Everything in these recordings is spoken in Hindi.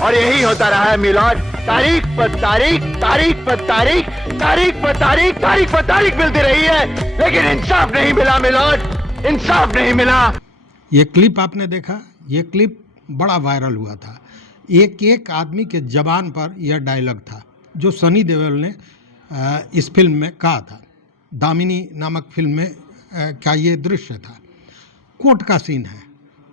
और यही होता रहा है मिलॉर्ड, तारीख पर तारीख, तारीख पर तारीख, तारीख पर तारीख, तारीख पर तारीख मिलती रही है, लेकिन इंसाफ नहीं मिला मिलॉर्ड, इंसाफ नहीं मिला। ये क्लिप आपने देखा, ये क्लिप बड़ा वायरल हुआ था। एक एक आदमी के जबान पर यह डायलॉग था जो सनी देओल ने इस फिल्म में कहा था। दामिनी नामक फिल्म में का ये दृश्य था। कोर्ट का सीन है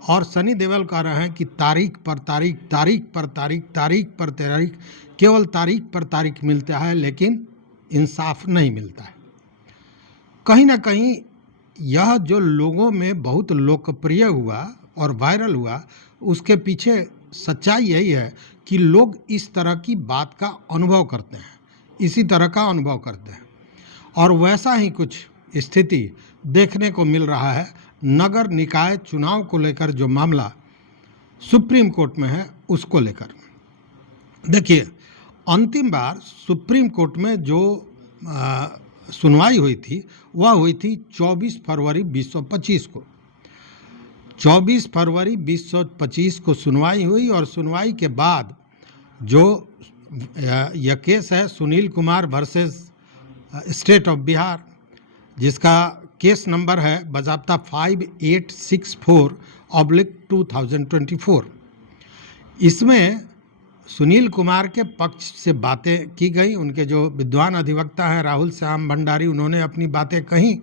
और सनी देओल कह रहे हैं कि तारीख पर तारीख, तारीख पर तारीख, तारीख पर तारीख, केवल तारीख पर तारीख मिलता है, लेकिन इंसाफ नहीं मिलता है। कहीं ना कहीं यह जो लोगों में बहुत लोकप्रिय हुआ और वायरल हुआ, उसके पीछे सच्चाई यही है कि लोग इस तरह की बात का अनुभव करते हैं, इसी तरह का अनुभव करते हैं। और वैसा ही कुछ स्थिति देखने को मिल रहा है नगर निकाय चुनाव को लेकर। जो मामला सुप्रीम कोर्ट में है उसको लेकर देखिए, अंतिम बार सुप्रीम कोर्ट में जो सुनवाई हुई थी वह हुई थी 24 फरवरी 2025 को। 24 फरवरी 2025 को सुनवाई हुई और सुनवाई के बाद जो यह केस है Sunil Kumar versus state of Bihar, जिसका केस नंबर है बाज़ाब्ता 5864/2024। इसमें सुनील कुमार के पक्ष से बातें की गई। उनके जो विद्वान अधिवक्ता हैं राहुल श्याम भंडारी, उन्होंने अपनी बातें कहीं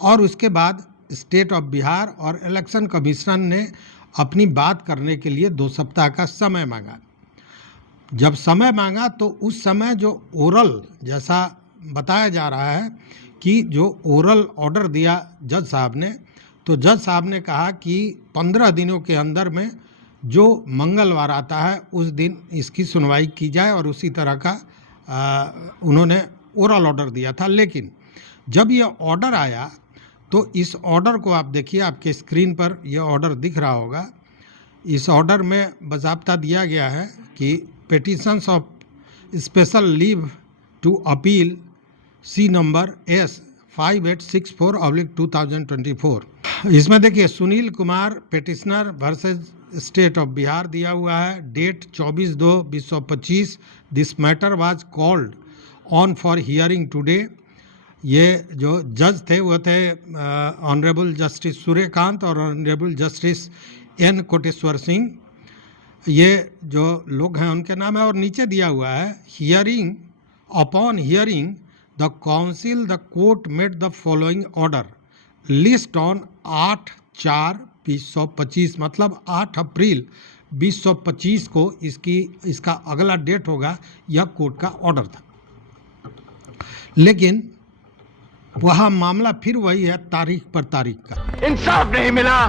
और उसके बाद स्टेट ऑफ बिहार और इलेक्शन कमीशन ने अपनी बात करने के लिए 2 सप्ताह का समय मांगा। जब समय मांगा तो उस समय जो ओरल, जैसा बताया जा रहा है कि जो ओरल ऑर्डर दिया जज साहब ने, तो जज साहब ने कहा कि 15 दिनों के अंदर में जो मंगलवार आता है उस दिन इसकी सुनवाई की जाए, और उसी तरह का उन्होंने ओरल ऑर्डर दिया था। लेकिन जब यह ऑर्डर आया तो इस ऑर्डर को आप देखिए, आपके स्क्रीन पर यह ऑर्डर दिख रहा होगा। इस ऑर्डर में बाज़ाब्ता दिया गया है कि petitions of special leave to appeal C number S5864/2024। इसमें देखिए Sunil Kumar petitioner versus state of Bihar दिया हुआ है। Date 24/2/2025। This matter was called on for hearing today. ये जो जज थे वो थे ऑनरेबल जस्टिस सूर्यकांत और honourable justice N Koteshwar Singh. ये जो लोग हैं उनके नाम है। और नीचे दिया हुआ है hearing, upon hearing the council the court made the following order list on 8/4/2025, मतलब 8 अप्रैल 2025 को इसका अगला डेट होगा। यह कोर्ट का ऑर्डर था, लेकिन वह मामला फिर वही है, तारीख पर तारीख का। इंसाफ नहीं मिला,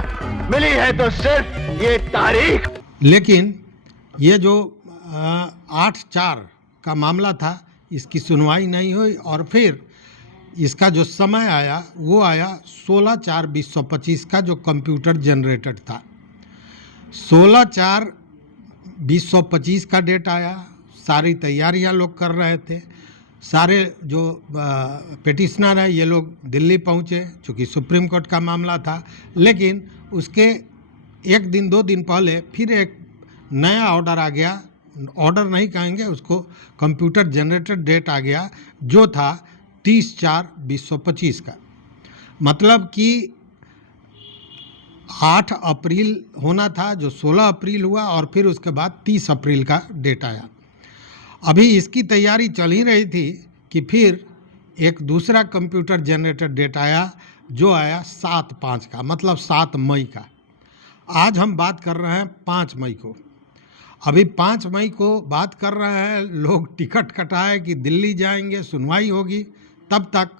मिली है तो सिर्फ ये तारीख। लेकिन ये जो 8/4 का मामला था, इसकी सुनवाई नहीं हुई और फिर इसका जो समय आया वो आया 16/4/2025 का, जो कंप्यूटर जनरेटेड था। 16/4/2025 का डेट आया। सारी तैयारियां लोग कर रहे थे। सारे जो पेटिशनर हैं ये लोग दिल्ली पहुंचे, चूँकि सुप्रीम कोर्ट का मामला था। लेकिन उसके 1 दिन 2 दिन पहले फिर एक नया ऑर्डर आ गया। ऑर्डर नहीं कहेंगे उसको, कंप्यूटर जनरेटेड डेट आ गया, जो था 30/4/2025 का। मतलब कि 8 अप्रैल होना था, जो 16 अप्रैल हुआ, और फिर उसके बाद 30 अप्रैल का डेट आया। अभी इसकी तैयारी चल ही रही थी कि फिर एक दूसरा कंप्यूटर जनरेटेड डेट आया, जो आया 7/5 का, मतलब 7 मई का। आज हम बात कर रहे हैं 5 मई को। अभी 5 मई को बात कर रहे हैं, लोग टिकट कटाए कि दिल्ली जाएंगे, सुनवाई होगी। तब तक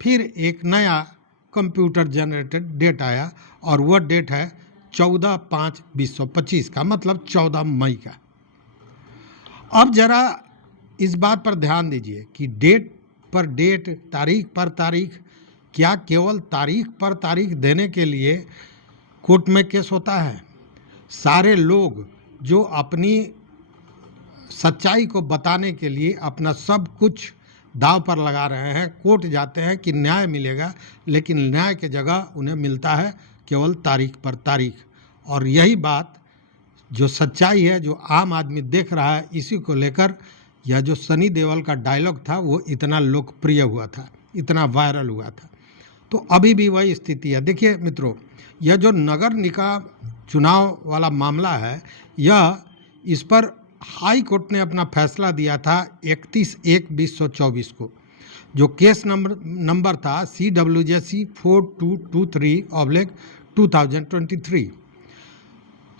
फिर एक नया कंप्यूटर जनरेटेड डेट आया, और वह डेट है 14/5/2025 का, मतलब 14 मई का। अब ज़रा इस बात पर ध्यान दीजिए कि डेट पर डेट, तारीख पर तारीख, क्या केवल तारीख पर तारीख देने के लिए कोर्ट में केस होता है? सारे लोग जो अपनी सच्चाई को बताने के लिए अपना सब कुछ दांव पर लगा रहे हैं, कोर्ट जाते हैं कि न्याय मिलेगा, लेकिन न्याय के जगह उन्हें मिलता है केवल तारीख पर तारीख। और यही बात जो सच्चाई है, जो आम आदमी देख रहा है, इसी को लेकर यह जो सनी देओल का डायलॉग था वो इतना लोकप्रिय हुआ था, इतना वायरल हुआ था। तो अभी भी वही स्थिति है। देखिए मित्रों, यह जो नगर निकाय चुनाव वाला मामला है, यह इस पर हाई कोर्ट ने अपना फैसला दिया था 31/1/2024 को। जो केस नंबर था CWJC 4223/2023।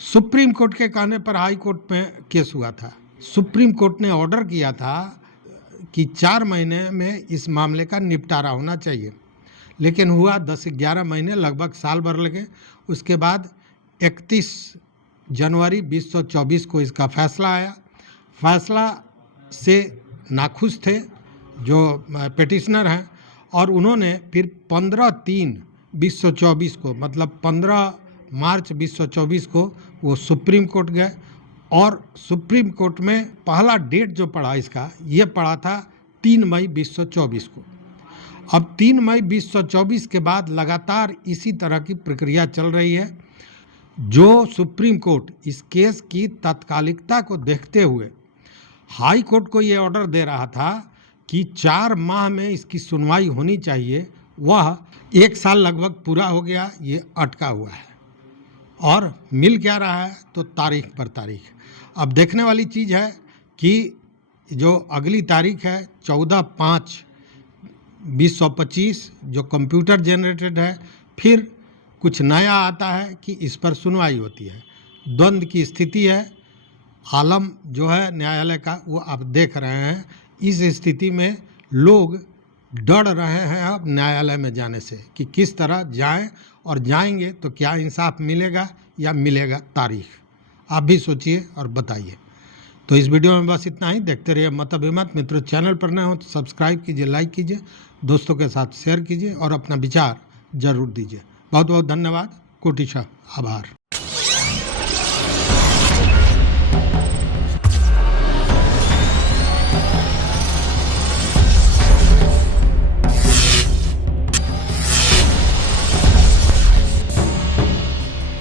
सुप्रीम कोर्ट के कहने पर हाई कोर्ट में केस हुआ था। सुप्रीम कोर्ट ने ऑर्डर किया था कि 4 महीने में इस मामले का निपटारा होना चाहिए, लेकिन हुआ 10-11 महीने, लगभग साल भर लगे। उसके बाद 31 जनवरी 2024 को इसका फैसला आया। फैसला से नाखुश थे जो पिटिशनर हैं, और उन्होंने फिर 15/3/2024 को, मतलब 15 मार्च 2024 को वो सुप्रीम कोर्ट गए, और सुप्रीम कोर्ट में पहला डेट जो पड़ा इसका, ये पड़ा था 3 मई 2024 को। अब 3 मई 2024 के बाद लगातार इसी तरह की प्रक्रिया चल रही है। जो सुप्रीम कोर्ट इस केस की तात्कालिकता को देखते हुए हाई कोर्ट को ये ऑर्डर दे रहा था कि 4 माह में इसकी सुनवाई होनी चाहिए, वह 1 साल लगभग पूरा हो गया, ये अटका हुआ है। और मिल क्या रहा है, तो तारीख पर तारीख। अब देखने वाली चीज़ है कि जो अगली तारीख है 14/5/2025, जो कंप्यूटर जनरेटेड है, फिर कुछ नया आता है कि इस पर सुनवाई होती है। द्वंद्व की स्थिति है, आलम जो है न्यायालय का, वो आप देख रहे हैं। इस स्थिति में लोग डर रहे हैं अब न्यायालय में जाने से कि किस तरह जाएं, और जाएंगे तो क्या इंसाफ मिलेगा या मिलेगा तारीख। आप भी सोचिए और बताइए। तो इस वीडियो में बस इतना ही। देखते रहिए मत अभिमत। मित्रों, चैनल पर नए हो तो सब्सक्राइब कीजिए, लाइक कीजिए, दोस्तों के साथ शेयर कीजिए और अपना विचार जरूर दीजिए। बहुत बहुत धन्यवाद। कोटिशा आभार।